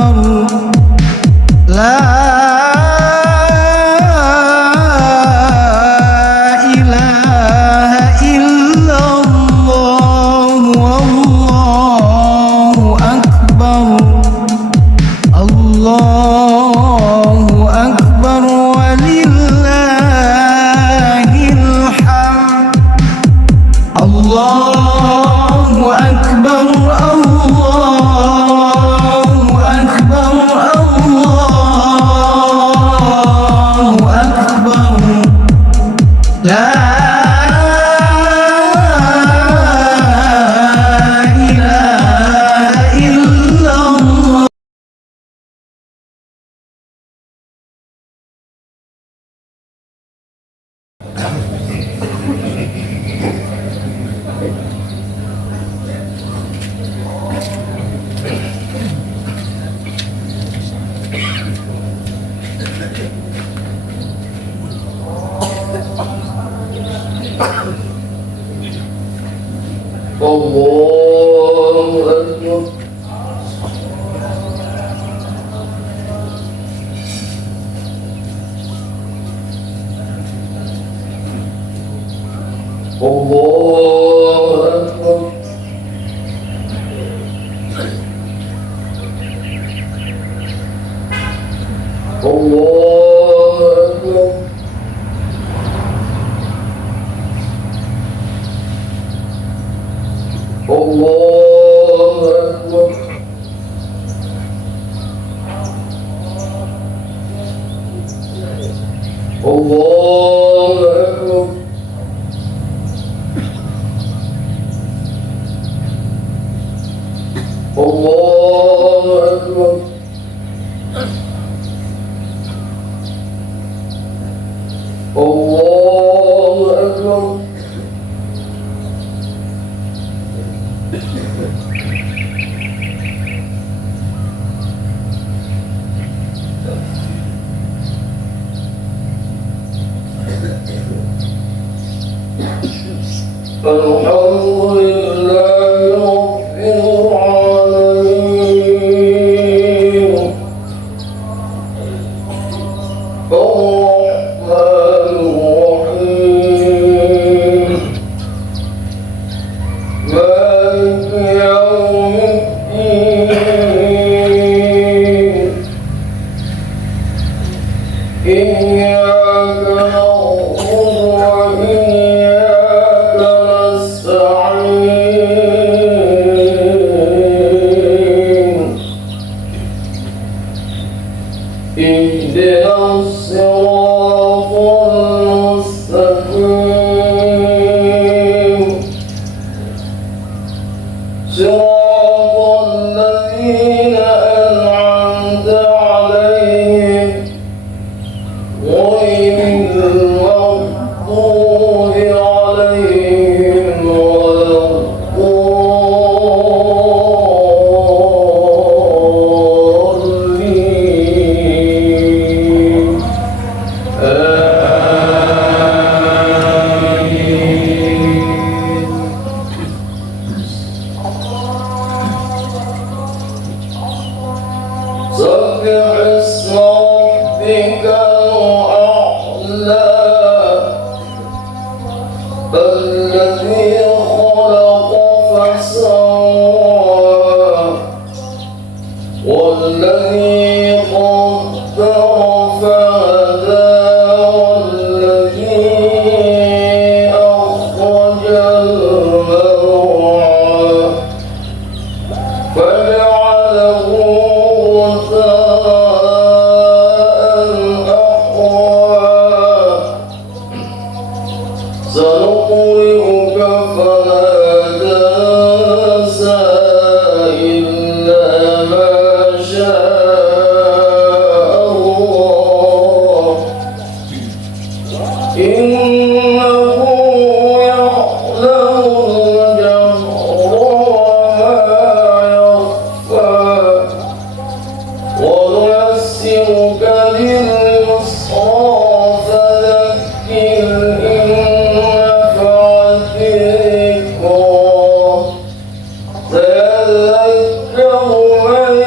يذكر من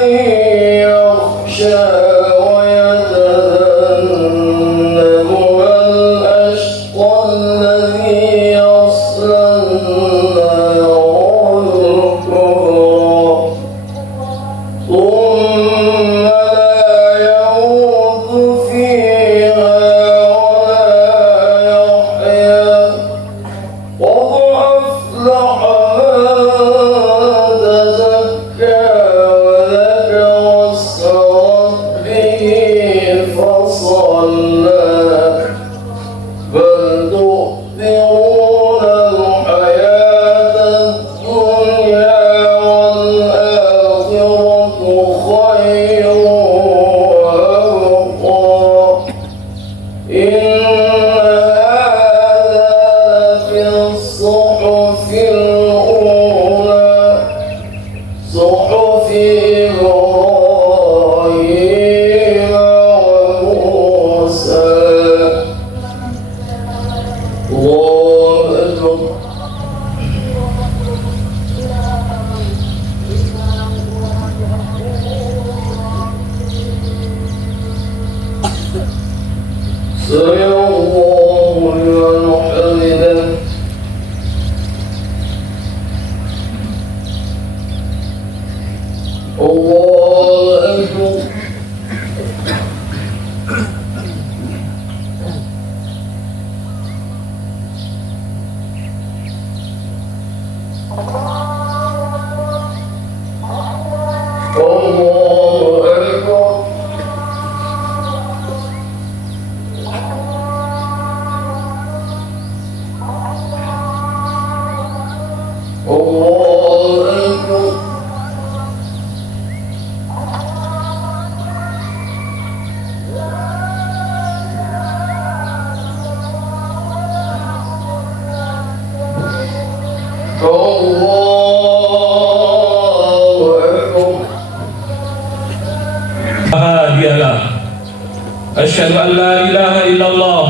Asyhadu an la ilaha illallah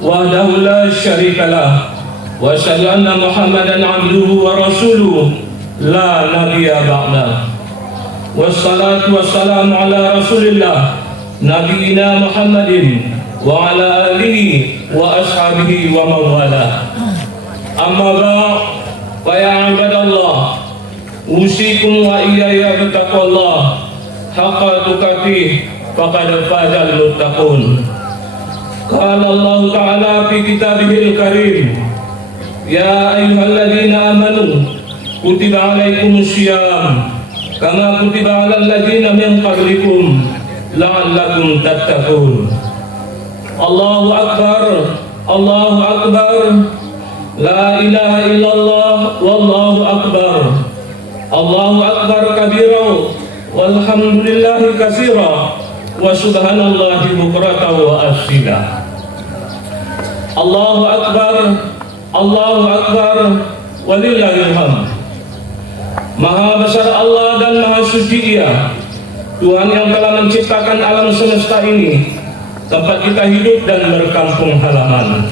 wahdahu la syarikalah wa asyhadu anna Muhammadan abduhu wa rasuluh la nabiyya ba'da. Wassalatu wassalamu ala Rasulillah nabiyina Muhammadin wa ala alihi wa ashabihi wa mawala. Amma ba'd, fa ya ibadallah, usikum wa iyaya bittaqwallah haqqa tuqatih faqad fazal muttaqun. Qala Allah Ta'ala fi kitabihil karim, ya ayyuhalladzina amanu kutiba alaikumus syiyam kama kutiba alal ladzina min qablikum la'allakum tattaqun. Allahu akbar, Allahu akbar, la ilaha illallah wallahu akbar, Allahu akbar kabira walhamdulillahi katsira wa subhanallahi bukratan wa asila. Allahu akbar, Allahu akbar, walillahil hamd. Maha besar Allah dan maha suci Dia, Tuhan yang telah menciptakan alam semesta ini, tempat kita hidup dan berkampung halaman.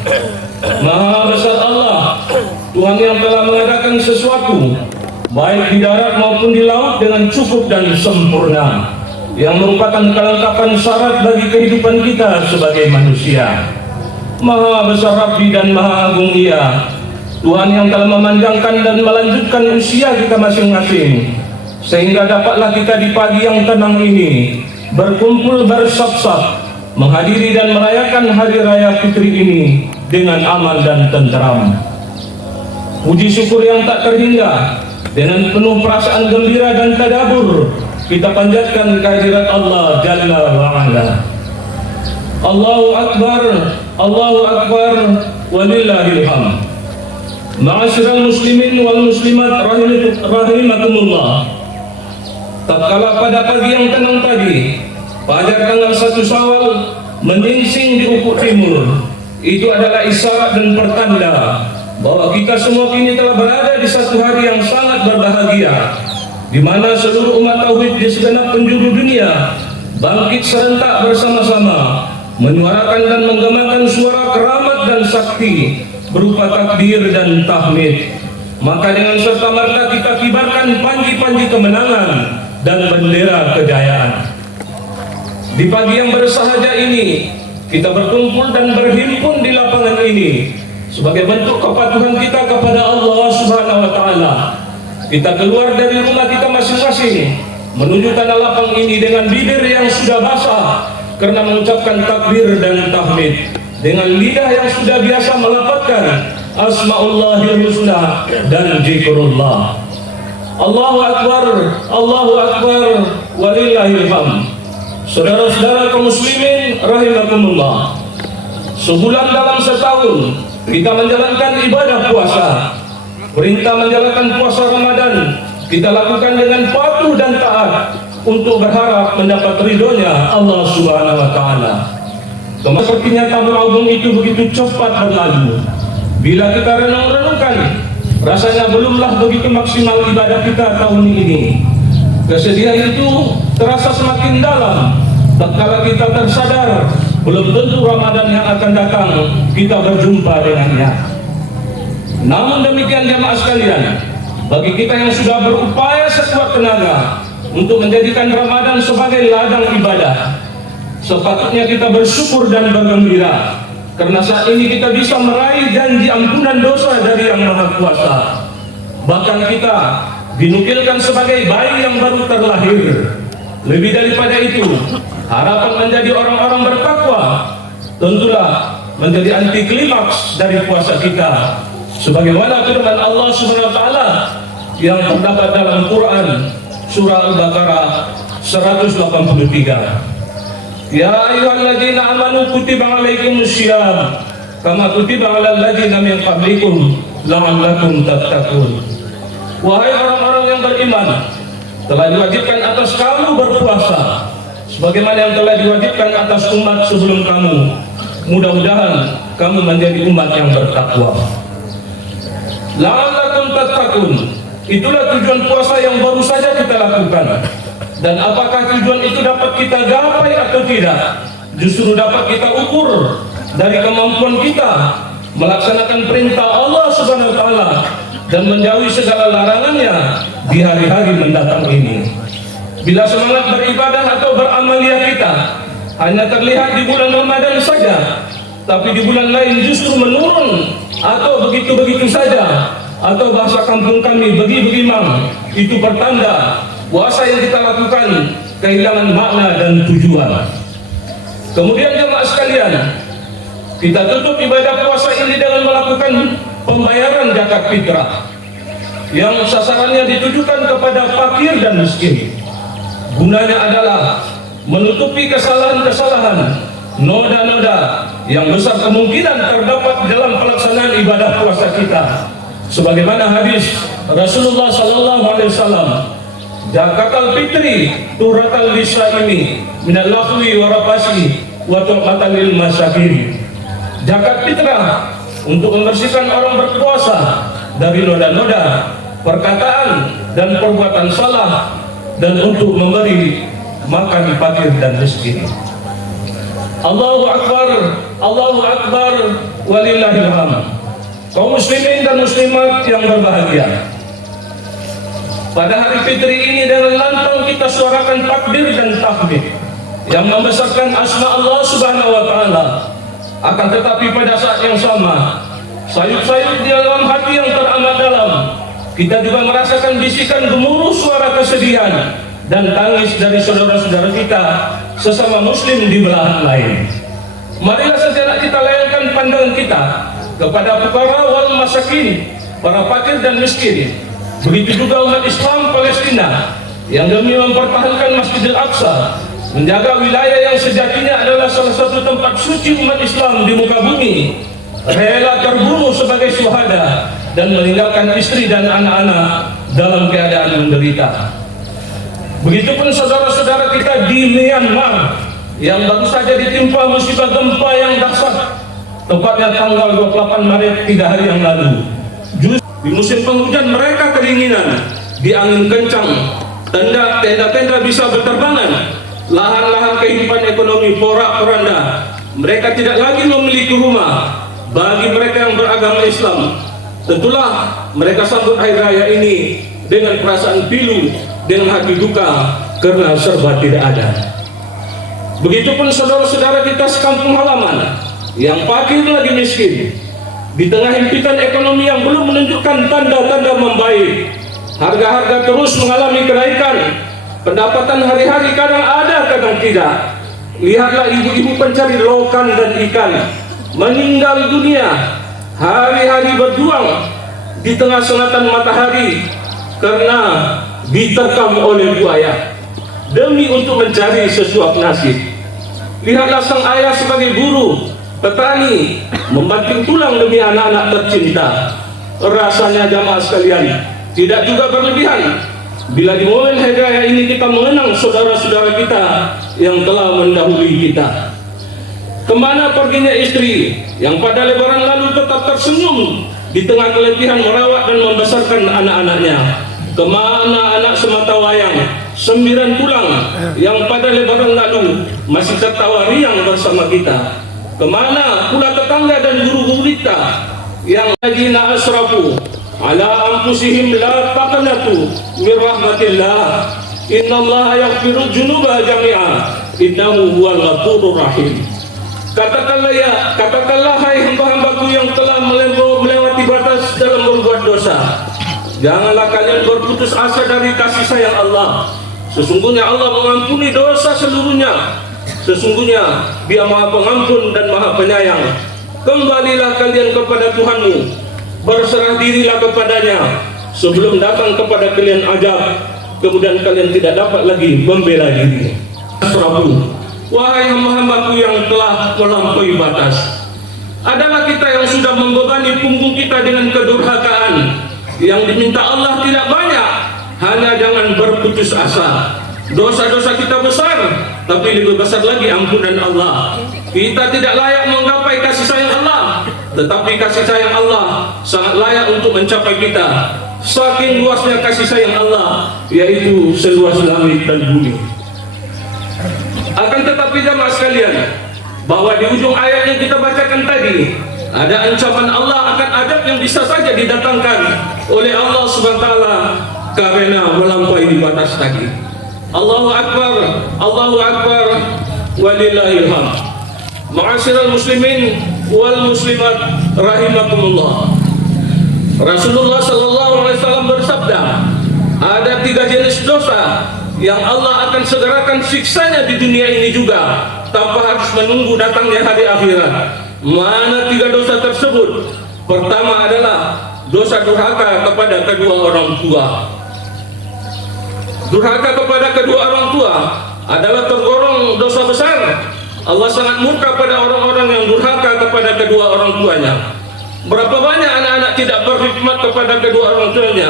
Maha besar Allah, Tuhan yang telah mengadakan sesuatu baik di darat maupun di laut dengan cukup dan sempurna, yang merupakan kelengkapan syarat bagi kehidupan kita sebagai manusia. Maha besar Rabbi dan maha agung Ia, Tuhan yang telah memanjangkan dan melanjutkan usia kita masing-masing, sehingga dapatlah kita di pagi yang tenang ini berkumpul bersab-sab menghadiri dan merayakan hari raya Fitri ini dengan aman dan tenteram. Puji syukur yang tak terhingga, dengan penuh perasaan gembira dan tadabur kita panjatkan kehadirat Allah Jalla wa'ala. Allahu akbar, Allahu akbar, walillahil hamd. Ma'asyiral muslimin wal muslimat rahimakumullah. Tatkala pada pagi yang tenang tadi, pada tanggal 1 Syawal menyingsing di ufuk timur, itu adalah isyarat dan pertanda bahwa kita semua kini telah berada di satu hari yang sangat berbahagia, di mana seluruh umat tauhid di segenap penjuru dunia bangkit serentak bersama-sama menyuarakan dan menggemakan suara keramat dan sakti berupa takbir dan tahmid. Maka dengan serta-merta kita kibarkan panji-panji kemenangan dan bendera kejayaan. Di pagi yang bersahaja ini kita berkumpul dan berhimpun di lapangan ini sebagai bentuk kepatuhan kita kepada Allah Subhanahu wa Ta'ala. Kita keluar dari rumah kita masing-masing menuju tanah lapang ini dengan bibir yang sudah basah karena mengucapkan takbir dan tahmid, dengan lidah yang sudah biasa melafazkan asmaullahil husna dan zikrullah. Allahu akbar, Allahu akbar, walillahil hamd. Saudara-saudara kaum muslimin rahimakumullah, sebulan dalam setahun kita menjalankan ibadah puasa. Perintah menjalankan puasa Ramadan kita lakukan dengan patuh dan taat untuk berharap mendapat ridhonya Allah Subhanahu wa Ta'ala. Sepertinya tahun agung itu begitu cepat berlalu. Bila kita renung-renungkan, rasanya belumlah begitu maksimal ibadah kita tahun ini. Kesedihan itu terasa semakin dalam tatkala kita tersadar belum tentu Ramadan yang akan datang kita berjumpa dengannya. Namun demikian jamaah sekalian, bagi kita yang sudah berupaya sekuat tenaga untuk menjadikan Ramadan sebagai ladang ibadah, sepatutnya kita bersyukur dan bergembira karena saat ini kita bisa meraih janji ampunan dosa dari Yang Maha Kuasa. Bahkan kita dinukilkan sebagai bayi yang baru terlahir. Lebih daripada itu, harapan menjadi orang-orang bertakwa tentulah menjadi anti klimaks dari puasa kita, sebagaimana firman Allah Subhanahu wa Ta'ala yang terdapat dalam Quran surah Al-Baqarah 183. Ya ayyuhalladzina amanu kutiba alaikumus syiyam kama kutiba alal ladzina min qablikum la'allakum tattaqun. Wahai orang-orang yang beriman, telah diwajibkan atas kamu berpuasa sebagaimana yang telah diwajibkan atas umat sebelum kamu. Mudah-mudahan kamu menjadi umat yang bertakwa. La'allakum la'allakum tattaqun. Itulah tujuan puasa yang baru saja kita lakukan. Dan apakah tujuan itu dapat kita gapai atau tidak? Justru dapat kita ukur dari kemampuan kita melaksanakan perintah Allah Subhanahu wa taala dan menjauhi segala larangannya di hari-hari mendatang ini. Bila semangat beribadah atau beramaliyah kita hanya terlihat di bulan Ramadan saja, tapi di bulan lain justru menurun atau begitu-begitu saja, atau bahasa kampung kami begi-begi mam, itu pertanda puasa yang kita lakukan kehilangan makna dan tujuan. Kemudian jemaah sekalian, kita tutup ibadah puasa ini dengan melakukan pembayaran zakat fitrah yang sasarannya ditujukan kepada fakir dan miskin. Gunanya adalah menutupi kesalahan-kesalahan, noda-noda yang besar kemungkinan terdapat dalam pelaksanaan ibadah puasa kita. Sebagaimana hadis Rasulullah sallallahu alaihi wasallam, zakatul fitri turatal lisaimi minal laghwi wa rafasi wa tu'atan lil masakin. Zakat fitrah untuk membersihkan orang berpuasa dari noda-noda perkataan dan perbuatan salah, dan untuk memberi makan fakir dan miskin. Allahu Akbar, walillahil hamd. Kaum muslimin dan muslimat yang berbahagia, pada hari fitri ini dengan lantang kita suarakan takbir dan tahmid yang membesarkan asma Allah Subhanahu wa taala. Akan tetapi pada saat yang sama, sayup-sayup di dalam hati yang teramat dalam, kita juga merasakan bisikan gemuruh suara kesedihan dan tangis dari saudara-saudara kita sesama muslim di belahan lain. Marilah sejenak kita layangkan pandangan kita kepada fuqara wal masakin, para fakir dan miskin. Begitu juga umat Islam Palestina yang demi mempertahankan Masjidil Aqsa, menjaga wilayah yang sejatinya adalah salah satu tempat suci umat Islam di muka bumi, rela terbunuh sebagai syuhada dan meninggalkan istri dan anak-anak dalam keadaan menderita. Begitupun saudara-saudara kita di Myanmar yang baru saja ditimpa musibah gempa yang dahsyat, tepatnya tanggal 28 Maret 3 hari yang lalu. Justru di musim penghujan mereka kedinginan, di angin kencang, tenda-tenda bisa berterbangan, lahan-lahan kehidupan ekonomi porak-poranda. Mereka tidak lagi memiliki rumah. Bagi mereka yang beragama Islam, tentulah mereka sambut hari raya ini dengan perasaan pilu, dengan hati duka karena serba tidak ada. Begitupun saudara-saudara kita sekampung halaman yang fakir lagi miskin, di tengah himpitan ekonomi yang belum menunjukkan tanda-tanda membaik. Harga-harga terus mengalami kenaikan, pendapatan hari-hari kadang ada kadang tidak. Lihatlah ibu-ibu pencari lokan dan ikan meninggal dunia hari-hari berjuang di tengah sengatan matahari karena diterkam oleh buaya demi untuk mencari sesuap nasib. Lihatlah sang ayah sebagai buruh, petani, membanting tulang demi anak-anak tercinta. Rasanya jamaah sekalian tidak juga berlebihan bila di momen hari raya ini kita mengenang saudara-saudara kita yang telah mendahului kita. Kemana perginya istri yang pada lebaran lalu tetap tersenyum di tengah keletihan merawat dan membesarkan anak-anaknya? Kemana anak semata wayang 9 tulang yang pada lebaran lalu masih tertawa riang bersama kita? Kemana pula tetangga dan guru-guru kita yang ladzina asrafu ala anfusihim la taqnatu min rahmatillah innallaha yaghfiru dzunuba jami'a innahu huwal ghafurur rahim. Katakanlah hai hamba-hambaku yang telah melewati batas dalam berbuat dosa, janganlah kalian berputus asa dari kasih sayang Allah. Sesungguhnya Allah mengampuni dosa seluruhnya. Sesungguhnya Dia Maha Pengampun dan Maha Penyayang. Kembalilah kalian kepada Tuhanmu, berserah dirilah kepadanya sebelum datang kepada kalian azab, kemudian kalian tidak dapat lagi membela diri. Wahai hamba-hambaku yang telah melampaui batas, adalah kita yang sudah membebani punggung kita dengan kedurhakaan. Yang diminta Allah tidak banyak, hanya jangan berputus asa. Dosa-dosa kita besar, tapi lebih besar lagi ampunan Allah. Kita tidak layak menggapai kasih sayang Allah, tetapi kasih sayang Allah sangat layak untuk mencapai kita. Saking luasnya kasih sayang Allah, yaitu seluas langit dan bumi. Akan tetapi jamaah sekalian, bahwa di ujung ayat yang kita bacakan tadi ada ancaman Allah akan adab yang bisa saja didatangkan oleh Allah SWT karena melampaui batas tadi. Allahu Akbar, Allahu Akbar, walillahil hamd. Ma'asyiral muslimin wal muslimat rahimakumullah. Rasulullah SAW bersabda, ada 3 jenis dosa yang Allah akan segerakan siksanya di dunia ini juga tanpa harus menunggu datangnya hari akhirat. Mana 3 dosa tersebut? Pertama adalah dosa durhaka kepada kedua orang tua. Durhaka kepada kedua orang tua adalah tergolong dosa besar. Allah sangat murka pada orang-orang yang durhaka kepada kedua orang tuanya. Berapa banyak anak-anak tidak berkhidmat kepada kedua orang tuanya.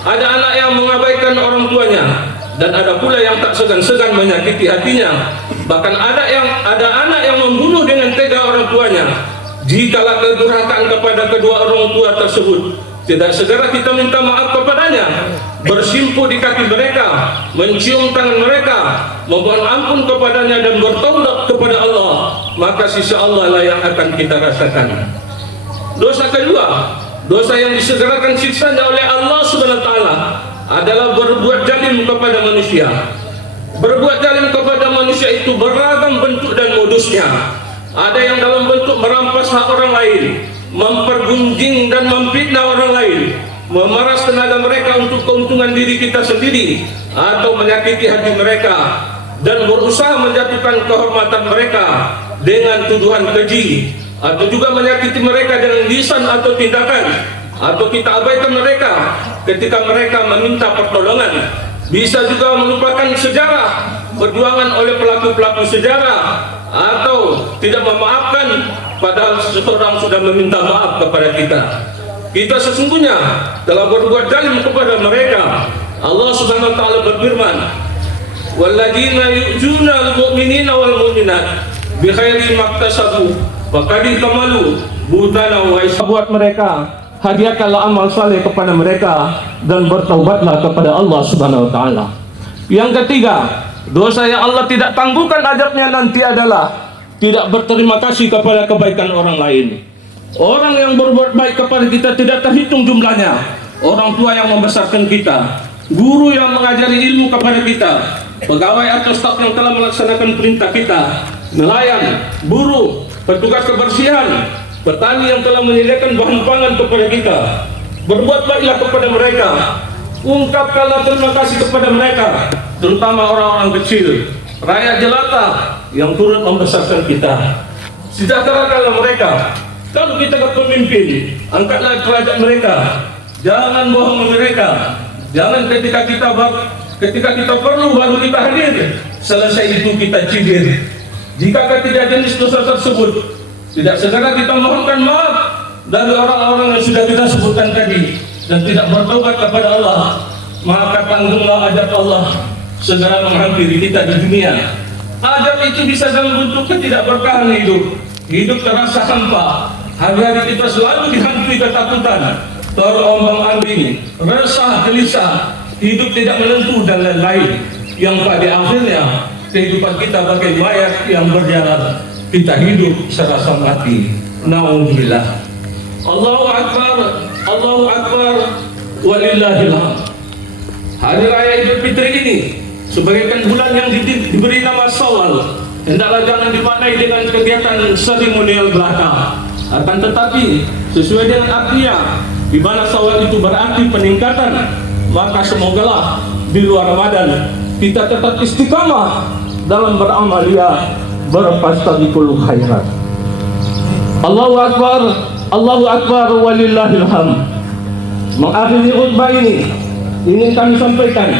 Ada anak yang mengabaikan orang tuanya, dan ada pula yang tak segan-segan menyakiti hatinya. Bahkan ada anak yang membunuh dengan tega orang tuanya. Jikalau kedurhakaan kepada kedua orang tua tersebut, tidak segera kita minta maaf kepadanya, bersimpuh di kaki mereka, mencium tangan mereka, memohon ampun kepadanya dan bertaubat kepada Allah, maka sisa Allah lah yang akan kita rasakan. Dosa kedua, dosa yang disegerakan siksanya oleh Allah SWT adalah berbuat zalim kepada manusia. Berbuat zalim kepada manusia itu beragam bentuk dan modusnya. Ada yang dalam bentuk merampas hak orang lain, mempergunjing dan memfitnah orang lain, memeras tenaga mereka untuk keuntungan diri kita sendiri, atau menyakiti hati mereka dan berusaha menjatuhkan kehormatan mereka dengan tuduhan keji, atau juga menyakiti mereka dengan lisan atau tindakan, atau kita abaikan mereka ketika mereka meminta pertolongan. Bisa juga melupakan sejarah perjuangan oleh pelaku-pelaku sejarah, atau tidak memaafkan padahal seseorang sudah meminta maaf kepada kita. Kita sesungguhnya telah berbuat zalim kepada mereka. Allah Subhanahu wa taala berfirman, "Walladzina yu'zuna al-mu'minina wal mu'minat bi khairi maktasabu faqad kamalu butana wa buat mereka, hadiahkanlah amal saleh kepada mereka dan bertaubatlah kepada Allah Subhanahu wa taala." Yang ketiga, dosa yang Allah tidak tangguhkan adabnya nanti adalah tidak berterima kasih kepada kebaikan orang lain. Orang yang berbuat baik kepada kita tidak terhitung jumlahnya. Orang tua yang membesarkan kita, guru yang mengajari ilmu kepada kita, pegawai atau staf yang telah melaksanakan perintah kita, nelayan, buruh, petugas kebersihan, petani yang telah menyediakan bahan pangan kepada kita. Berbuat baiklah kepada mereka, ungkapkanlah terima kasih kepada mereka, terutama orang-orang kecil, rakyat jelata yang turut membesarkan kita. Sejahterakanlah mereka. Kalau kita ke pemimpin, angkatlah derajat mereka. Jangan bohong mereka. Jangan ketika kita perlu baru kita hadir, selesai itu kita cibir. Jika tidak jenis dosa tersebut, tidak segera kita mohonkan maaf dari orang-orang yang sudah kita sebutkan tadi, dan tidak bertobat kepada Allah, maka tanggunglah adab Allah segera menghampiri kita di dunia. Adab itu bisa dalam bentuk ketidakberkahan hidup terasa hampa. Hari-hari kita selalu dihantui ketakutan, terombang-ambing, resah, gelisah, hidup tidak menentu dan lain-lain. Yang pada akhirnya kehidupan kita bagai mayat yang berjalan. Kita hidup serasa mati. Na'udzubillah. Allahu Akbar, Allahu Akbar, walillahil hamd. Hari Raya Idul Fitri ini sebagaikan bulan yang diberi nama Syawal, hendaklah jangan dimaknai dengan kegiatan seremonial belaka. Akan tetapi sesuai dengan artinya, di mana Syawal itu berarti peningkatan, maka semogalah di luar Ramadan kita tetap istiqamah dalam beramaliyah, berfastabiqul khairat. Allahu Akbar, Allahu Akbar, walillahil hamd. Mengakhiri khutbah ini ingin kami sampaikan,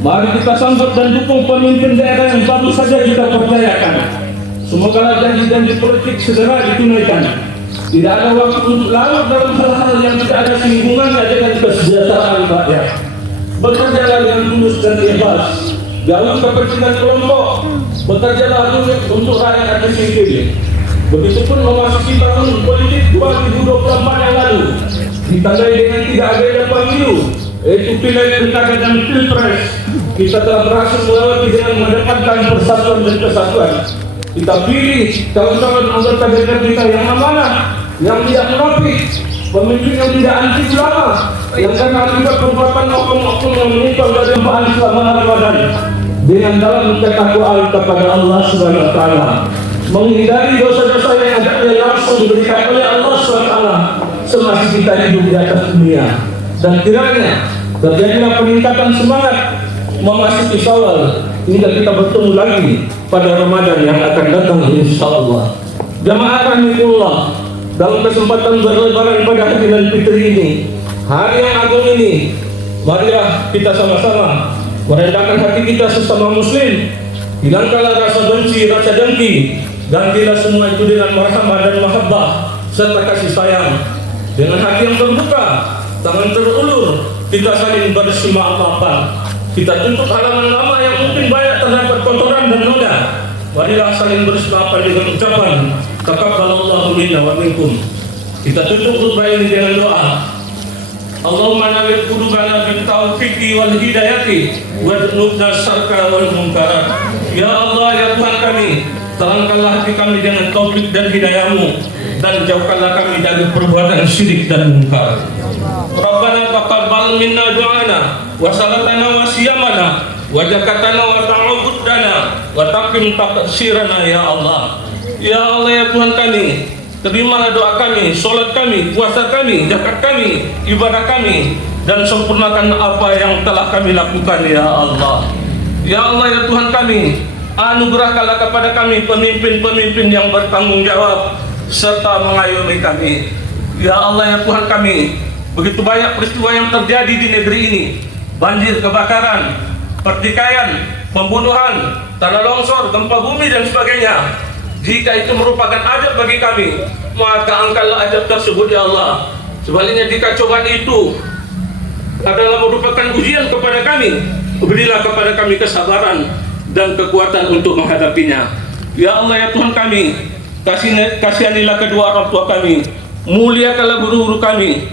mari kita sambut dan dukung pemimpin daerah yang baru saja kita percayakan. Semoga janji-janji politik segera ditunaikan. Tidak ada waktu untuk larut dalam hal-hal yang tidak ada singgungannya dengan kesejahteraan rakyat. Bekerjalah dengan tulus dan ikhlas, jauh kepentingan kelompok. Bekerjalah untuk rakyat miskin. Begitupun memasuki tahun politik 2024 yang lalu, ditandai dengan tidak adanya pemilu, yaitu pilkada dan pilpres. Kita telah berhasil melewati dengan mengedepankan persatuan dan kesatuan. Kita pilih calon-calon anggota DPR kita yang amanah, yang tidak munafik, pemimpin yang tidak anti ulama, yang karena akibat perbuatan oknum-oknum yang menyimpang dari Tuhan selama Ramadan, dengan dalam ketakwaan kepada Allah Subhanahu wa taala, menghindari dosa-dosa yang langsung diberikan oleh Allah Subhanahu wa taala semasa kita hidup di atas dunia. Dan kiranya terjadilah peningkatan semangat memasuki Syawal hingga kita bertemu lagi pada Ramadan yang akan datang insyaallah. Jamaah rahimahullah, dalam kesempatan berlebaran pada hari Idul Fitri ini, hari yang agung ini, marilah kita sama-sama merendahkan hati kita sesama muslim. Hilangkanlah rasa benci, rasa dengki, gantilah semua itu dengan marhamah dan mahabbah serta kasih sayang. Dengan hati yang terbuka, tangan terulur, kita saling bermaaf-maafan. Kita tuntut halaman lama yang mungkin banyak terdapat kotoran dan noda. Marilah saling bermaafan dengan ucapan taqabbalallahu minna wa minkum. Kita tutup khutbah ini dengan doa. Allahumma nawwir qulubana bil taufiqi wal hidayati wa dunubna syarka wal munkarat. Ya Allah, ya Tuhan kami, terangkanlah hati kami dengan taufik dan hidayah-Mu, dan jauhkanlah kami dari perbuatan syirik dan munkar. Rabbana taqabbal minna du'ana wa salatana wa siyamana wa zakatana wa ta'awudana wa taqim taqsirana ya Allah. Ya Allah, ya Tuhan kami, terimalah doa kami, solat kami, puasa kami, zakat kami, ibadah kami, dan sempurnakan apa yang telah kami lakukan ya Allah. Ya Allah, ya Tuhan kami, anugerahkanlah kepada kami pemimpin-pemimpin yang bertanggung jawab serta mengayomi kami. Ya Allah, ya Tuhan kami, begitu banyak peristiwa yang terjadi di negeri ini, banjir, kebakaran, pertikaian, pembunuhan, tanah longsor, gempa bumi dan sebagainya. Jika itu merupakan ajab bagi kami, maka angkatlah ajab tersebut ya Allah. Sebaliknya jika cobaan itu adalah merupakan ujian kepada kami, berilah kepada kami kesabaran dan kekuatan untuk menghadapinya. Ya Allah, ya Tuhan kami, kasihanilah kedua orang tua kami, muliakanlah guru-guru kami,